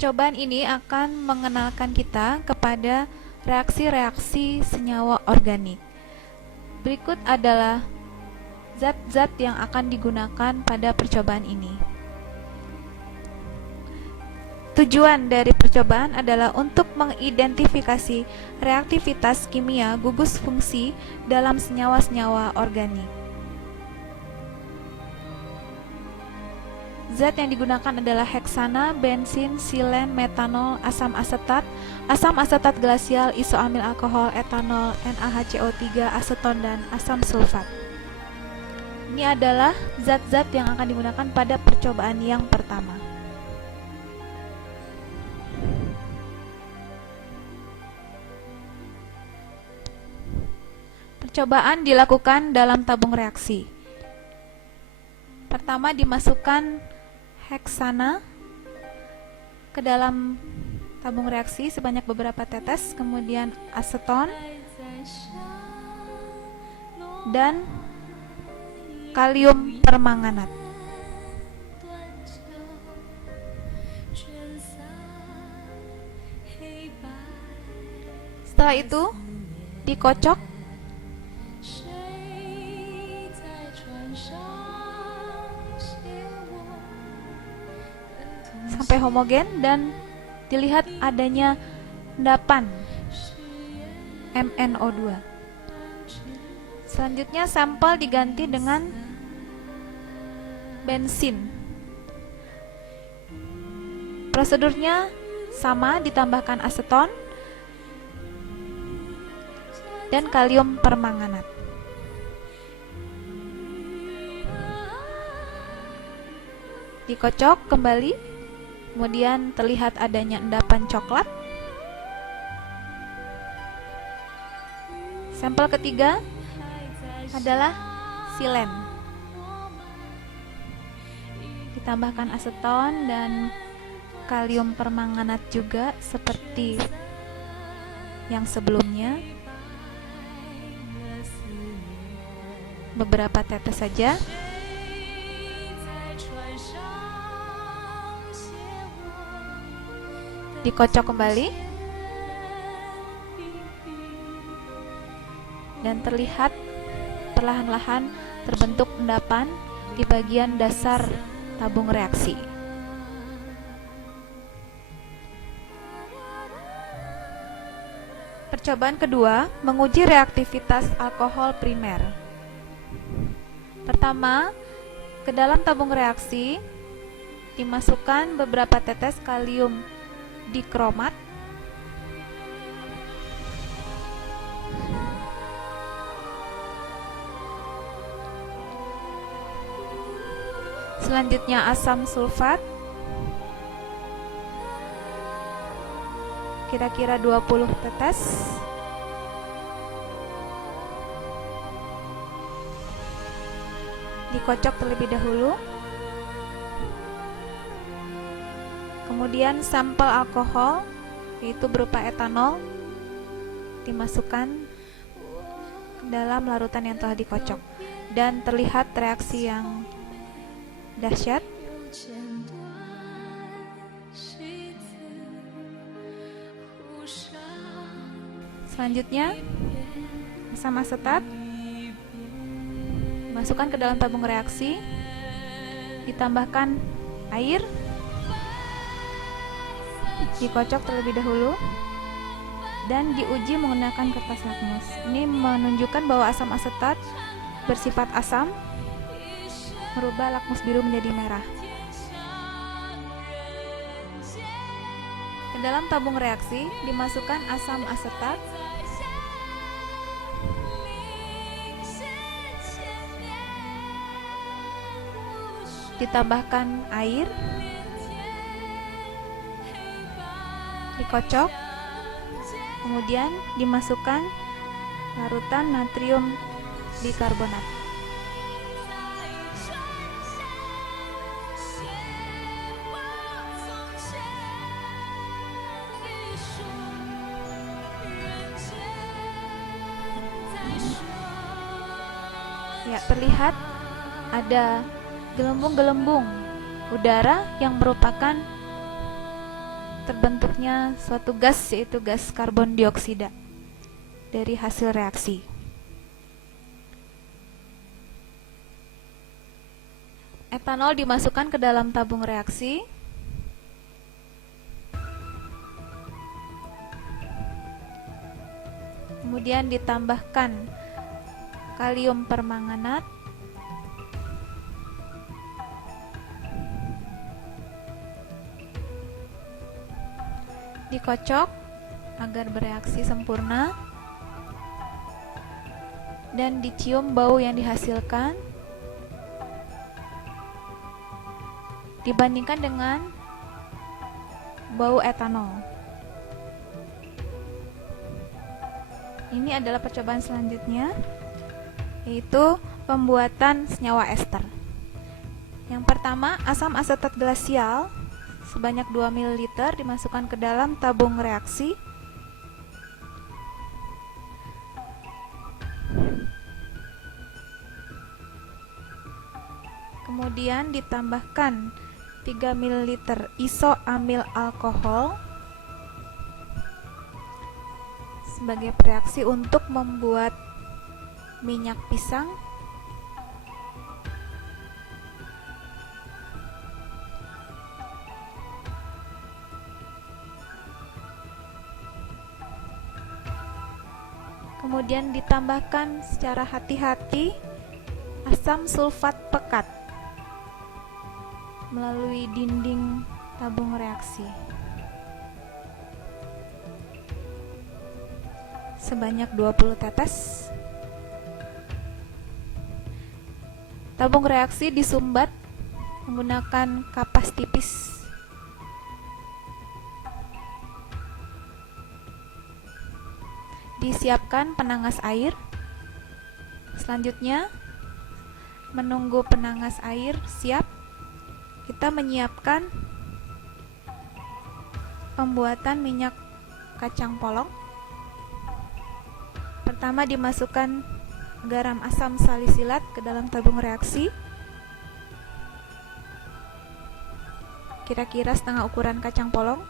Percobaan ini akan mengenalkan kita kepada reaksi-reaksi senyawa organik. Berikut adalah zat-zat yang akan digunakan pada percobaan ini. Tujuan dari percobaan adalah untuk mengidentifikasi reaktivitas kimia gugus fungsi dalam senyawa-senyawa organik. Zat yang digunakan adalah heksana, bensin, silen, metanol, asam asetat glasial, isoamil alkohol, etanol, NaHCO3, aseton, dan asam sulfat. Ini adalah zat-zat yang akan digunakan pada percobaan yang pertama. Percobaan dilakukan dalam tabung reaksi. Pertama, dimasukkan heksana ke dalam tabung reaksi sebanyak beberapa tetes, kemudian aseton dan kalium permanganat. Setelah itu dikocok sampai homogen dan dilihat adanya endapan MnO2. Selanjutnya sampel diganti dengan bensin. Prosedurnya sama, ditambahkan aseton dan kalium permanganat. Dikocok kembali, kemudian terlihat adanya endapan coklat. Sampel ketiga adalah silen. Ditambahkan aseton dan kalium permanganat juga seperti yang sebelumnya. Beberapa tetes saja. Dikocok kembali dan terlihat perlahan-lahan terbentuk endapan di bagian dasar tabung reaksi. Percobaan kedua, menguji reaktivitas alkohol primer. Pertama, ke dalam tabung reaksi dimasukkan beberapa tetes kalium dikromat. Selanjutnya asam sulfat, kira-kira 20 tetes. Dikocok terlebih dahulu. Kemudian sampel alkohol, yaitu berupa etanol, dimasukkan ke dalam larutan yang telah dikocok dan terlihat reaksi yang dahsyat. Selanjutnya asam asetat masukkan ke dalam tabung reaksi, ditambahkan air, dikocok terlebih dahulu dan diuji menggunakan kertas lakmus. Ini menunjukkan bahwa asam asetat bersifat asam, merubah lakmus biru menjadi merah. Ke dalam tabung reaksi dimasukkan asam asetat, ditambahkan air, dikocok, kemudian dimasukkan larutan natrium bikarbonat. Ya, terlihat ada gelembung-gelembung udara yang merupakan terbentuknya suatu gas, yaitu gas karbon dioksida dari hasil reaksi. Etanol dimasukkan ke dalam tabung reaksi. Kemudian ditambahkan kalium permanganat, dikocok agar bereaksi sempurna, dan dicium bau yang dihasilkan dibandingkan dengan bau etanol. Ini adalah percobaan selanjutnya, yaitu pembuatan senyawa ester. Yang pertama, asam asetat glasial sebanyak 2 ml dimasukkan ke dalam tabung reaksi. Kemudian ditambahkan 3 ml isoamil alkohol sebagai reaksi untuk membuat minyak pisang. Kemudian ditambahkan secara hati-hati asam sulfat pekat melalui dinding tabung reaksi sebanyak 20 tetes. Tabung reaksi disumbat menggunakan kapas tipis. Disiapkan penangas air. Selanjutnya, menunggu penangas air siap, kita menyiapkan pembuatan minyak kacang polong. Pertama, dimasukkan garam asam salisilat ke dalam tabung reaksi, kira-kira setengah ukuran kacang polong.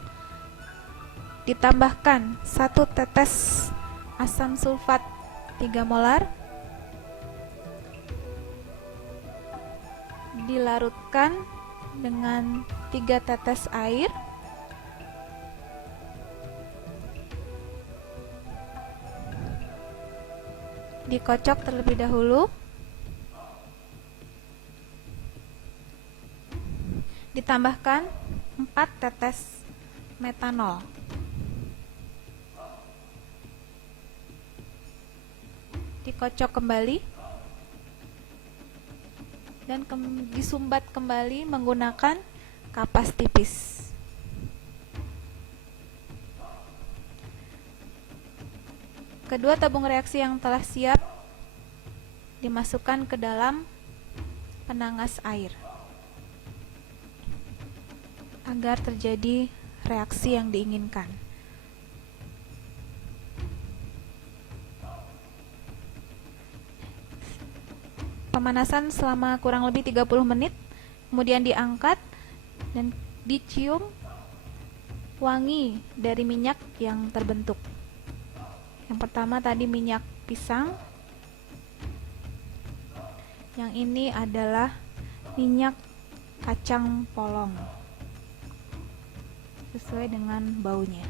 Ditambahkan 1 tetes asam sulfat 3 molar, dilarutkan dengan 3 tetes air, dikocok terlebih dahulu, ditambahkan 4 tetes metanol, dikocok kembali, dan disumbat kembali menggunakan kapas tipis. Kedua tabung reaksi yang telah siap dimasukkan ke dalam penangas air agar terjadi reaksi yang diinginkan. Pemanasan selama kurang lebih 30 menit, kemudian diangkat dan dicium wangi dari minyak yang terbentuk. Yang pertama tadi minyak pisang, yang ini adalah minyak kacang polong, sesuai dengan baunya.